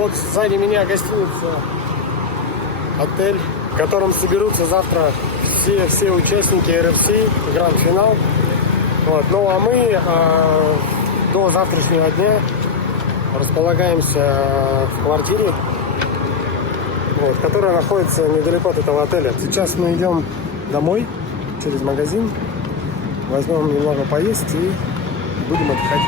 Вот сзади меня гостиница, отель, в котором соберутся завтра все участники RFC, гранд-финал. Вот. Ну а мы до завтрашнего дня располагаемся в квартире, вот, которая находится недалеко от этого отеля. Сейчас мы идем домой через магазин, возьмем немного поесть и будем отдыхать.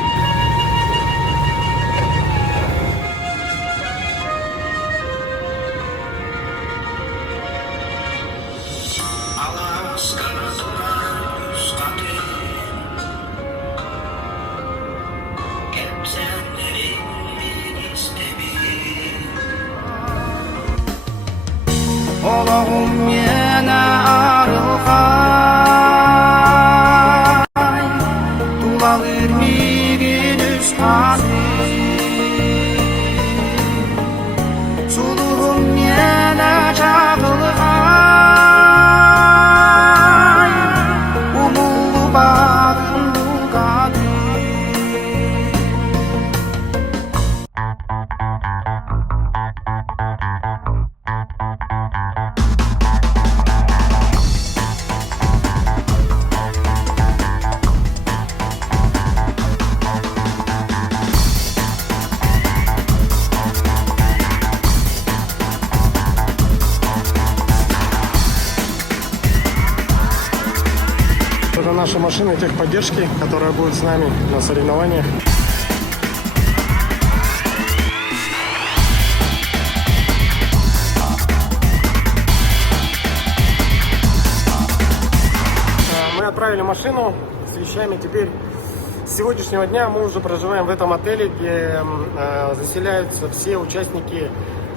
Oğlum yine arılgay Dulalır mirin üstadi Suluğum yine çağılgay Umullu bağın bulgadı Это наша машина техподдержки, которая будет с нами на соревнованиях. Мы отправили машину с вещами. Теперь с сегодняшнего дня мы уже проживаем в этом отеле, где заселяются все участники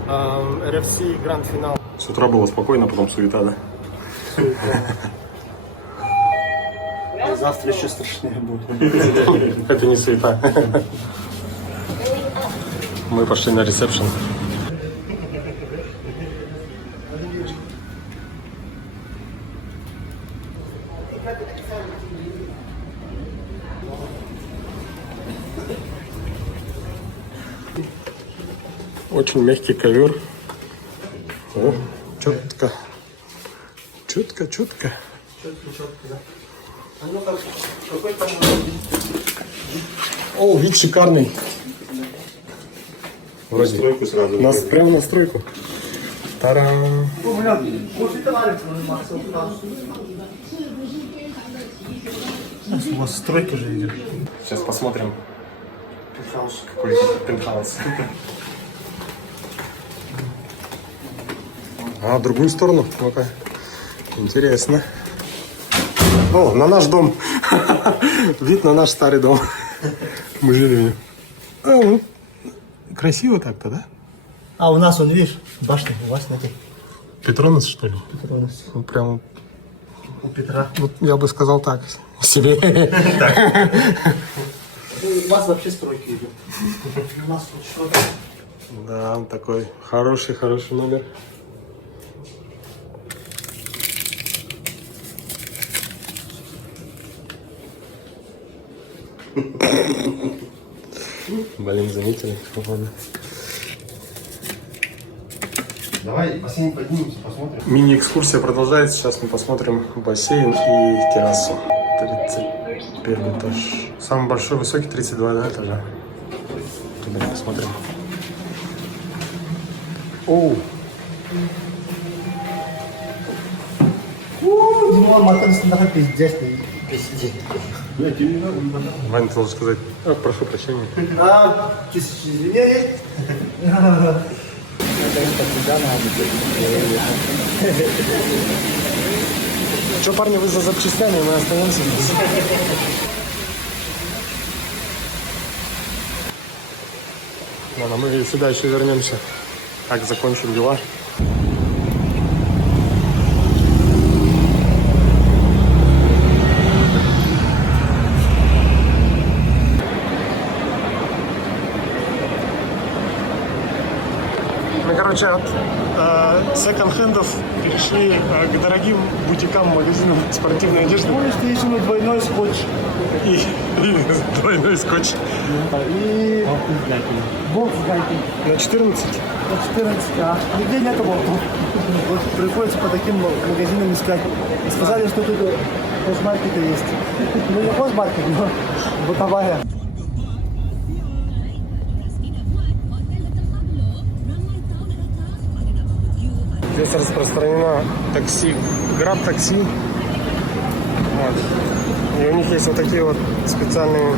RFC гранд-финал. С утра было спокойно, потом суета, да? Завтра еще страшнее будет. Это не суета. Мы пошли на ресепшн. Очень мягкий ковер. О, четко. Четко, четко. О, вид шикарный. Вроде. Стройку сразу. Прямо на стройку. Та-дам! У вас стройка же идет. Сейчас посмотрим. Пентхаус. Какой пентхаус. А, в другую сторону? Ну-ка. Интересно. О, на наш дом. Вид на наш старый дом. Мы жили в нем. А, ну, красиво так-то, да? А у нас, он, видишь, башня, у вас на Петронас, что ли? Петронас. Ну, прям, У Петра. вот я бы сказал так, себе. У вас вообще стройка идет. У нас тут что-то. Да, такой хороший номер. Блин, заметили, ладно. Давай бассейн поднимемся, посмотрим. Мини-экскурсия продолжается. Сейчас мы посмотрим бассейн и террасу. 31 этаж. Самый большой, высокий 32, да, этажа. Туда посмотрим. Оу. Димон, мотор нахуй пиздец, пиздец. Ваня, ты должен сказать, прошу прощения. А, тысячи извинений. Че, парни, вы за запчастями, мы остаемся здесь. Ладно, мы сюда еще вернемся, как закончим дела. Мы, короче, от секонд-хендов перешли к дорогим бутикам, магазинам спортивной одежды. Помнишь, ты еще на двойной скотч И двойной скотч. И бокс гайки На 14. на 14, а нигде нету болтов. Вот приходится по таким магазинам искать. И сказали, что тут хозмаркеты есть. Ну не хозмаркет, но бытовая. Здесь распространено такси, Grab такси. Вот. И у них есть вот такие вот специальные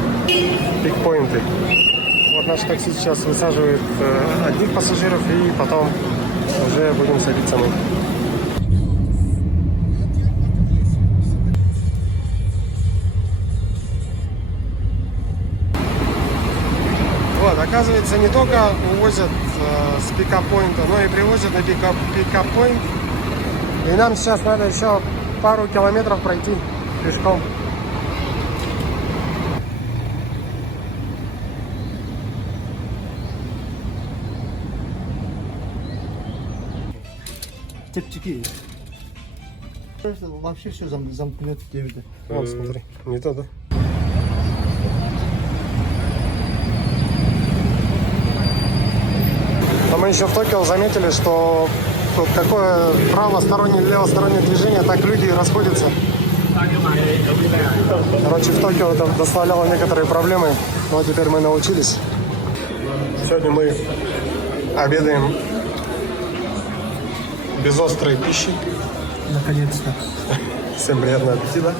пикпоинты. Вот наш такси сейчас высаживает одних пассажиров, и потом уже будем садиться мы. Вот, оказывается, не только увозят с пикап-поинта, но и привозят на пикап-поинт. И нам сейчас надо еще пару километров пройти пешком. Тепчики есть. Вообще все замкнет где-то. Вот, смотри, не то, да? А мы еще в Токио заметили, что тут такое правостороннее, левостороннее движение, так люди и расходятся. Короче, в Токио это доставляло некоторые проблемы, но теперь мы научились. Сегодня мы обедаем без острой пищи. Наконец-то. Всем приятного аппетита.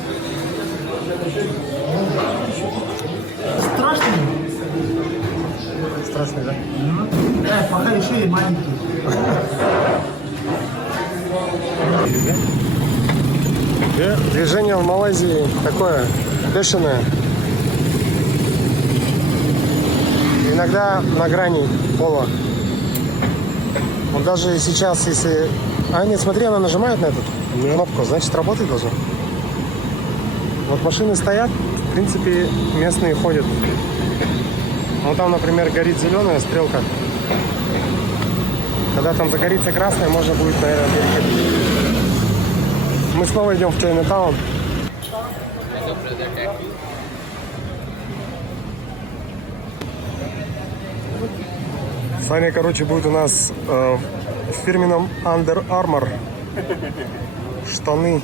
Страшно? Страшный, да? Пока еще и маленький. Движение в Малайзии такое бешеное. Иногда на грани пола. Вот даже сейчас, если... А нет, смотри, она нажимает на эту кнопку, значит работать должно. Вот машины стоят, в принципе, местные ходят. Вот там, например, горит зеленая стрелка. Когда там загорится красная, можно будет, наверное, переходить. Мы снова идем в Чайнатаун. Саня, короче, будет у нас в фирменном Under Armour. Штаны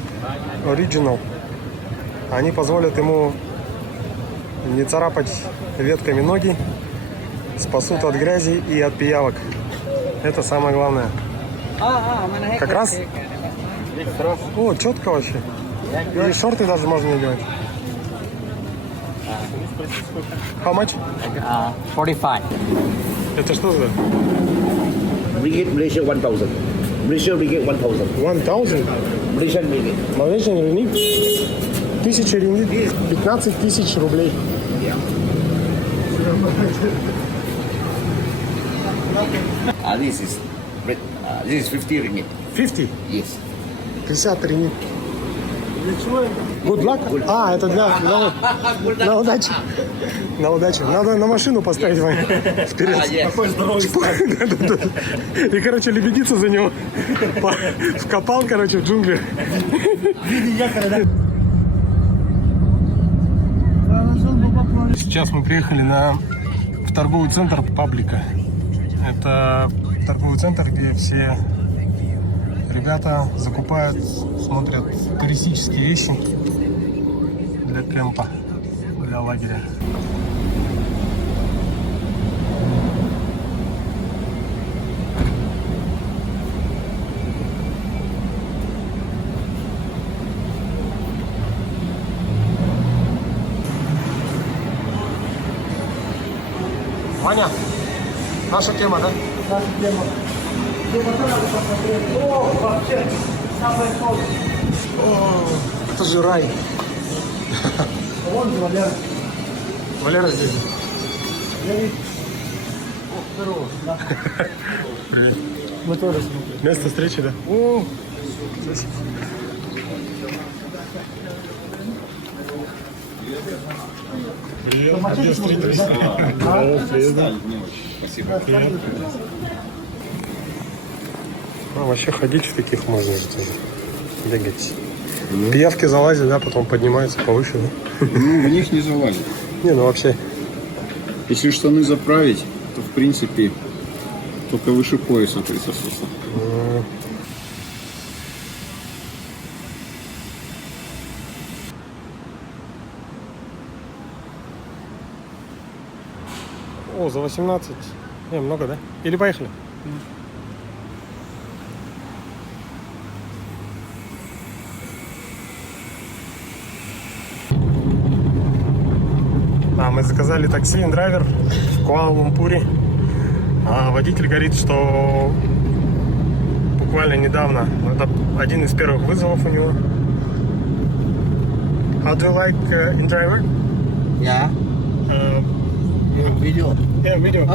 Original. Они позволят ему не царапать ветками ноги, спасут от грязи и от пиявок. Это самое главное. Как раз. О, четко вообще. И шорты даже можно не делать. How much? 45. Это что за? Ringgit Malaysia 1000. Malaysia Ringgit 1000. 1000? Malaysian Ringgit. Malaysian ringgit? 1000 ringgit? 15 тысяч рублей. This is 50 ringgit. 50? Yes. 50 ringgit. Good luck? А, это на удачу. На удачу. Надо на машину поставить вперед. Какой здоровый. И, короче, лебедиться за него. Вкопал, короче, в джунгли. Сейчас мы приехали в торговый центр Паблика. Это торговый центр, где все ребята закупают, смотрят туристические вещи для кемпа, для лагеря. Ваня, наша тема, да? Наша тема. О, вообще, самое солнце. Это же рай. Вон же Валера. Валера здесь. Здорово. Да. Привет. Мы тоже смотрим. Место встречи, да? О, привет. Где встретились? Привет. Вообще ходить в таких можно же тоже. Бегать. Пиявки залазят, да, потом поднимаются повыше, да? Ну, в них не залазит. Не, ну вообще. Если штаны заправить, то в принципе только выше пояса присосутся. О, за 18. Не, много, да? Или поехали? Мы заказали такси, индрайвер в Куала-Лумпуре. А водитель говорит, что буквально недавно, это один из первых вызовов у него. How do you like InDriver? Yeah. Video. Yeah, video.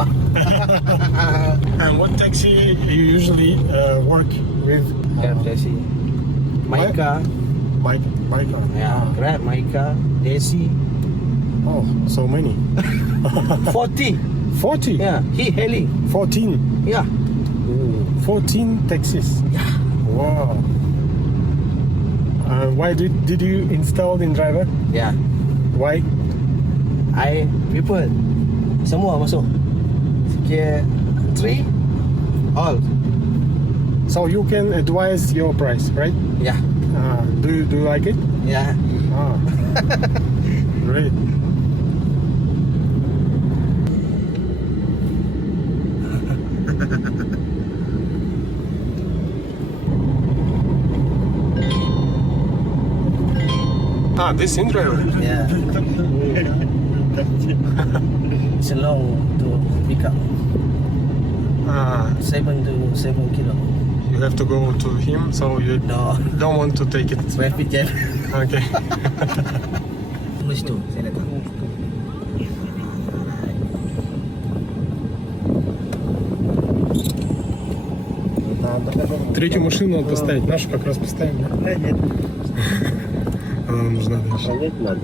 And what taxi you usually work with? Desi. My car. My car. Yeah. Grab my car. Desi. Oh, so many. 40. 40? Yeah. He hailing. 14. Yeah. 14 taxis. Yeah. Wow. Why did you install InDriver? Yeah. Why? I people semua masuk. Sikit 3 all. So you can advise your price, right? Yeah. Do you like it? Yeah. Ah. Great. This InDriver. Yeah. It's long to pick up. 7 to 7 kilo. You have to go to him, so you No. don't want to take it. Traffic jam. Okay. Di situ, saya datang. Третью машину надо поставить, нашу как раз поставим. Да? Нет. Она нам нужна дальше. Нет, надо.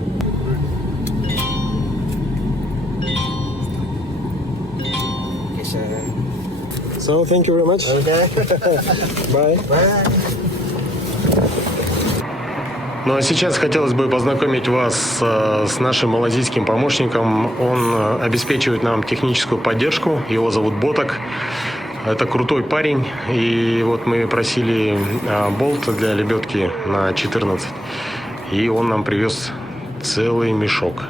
So thank you very much. Okay. Bye. Bye. Ну а сейчас хотелось бы познакомить вас с нашим малазийским помощником. Он обеспечивает нам техническую поддержку. Его зовут Боток. Это крутой парень. И вот мы просили болт для лебедки на 14. И он нам привез целый мешок.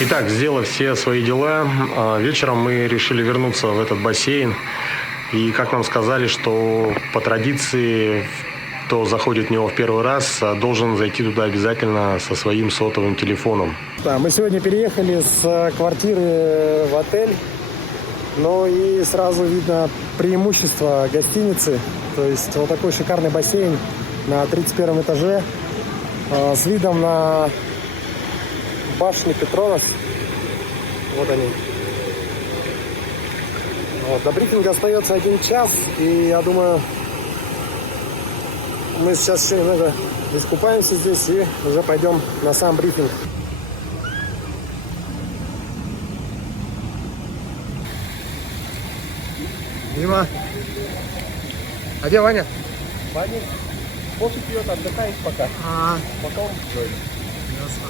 Итак, сделав все свои дела, вечером мы решили вернуться в этот бассейн. И как нам сказали, что по традиции, кто заходит в него в первый раз, должен зайти туда обязательно со своим сотовым телефоном. Да, мы сегодня переехали с квартиры в отель. Ну и сразу видно преимущество гостиницы. То есть вот такой шикарный бассейн на 31 этаже с видом на башни Петронас. Вот они. Вот, до брифинга остается 1 час. И я думаю, мы сейчас еще немного искупаемся здесь и уже пойдем на сам брифинг. Дима. А где Ваня? Ваня кофе пьет, отдыхает пока. Потом. Ясно.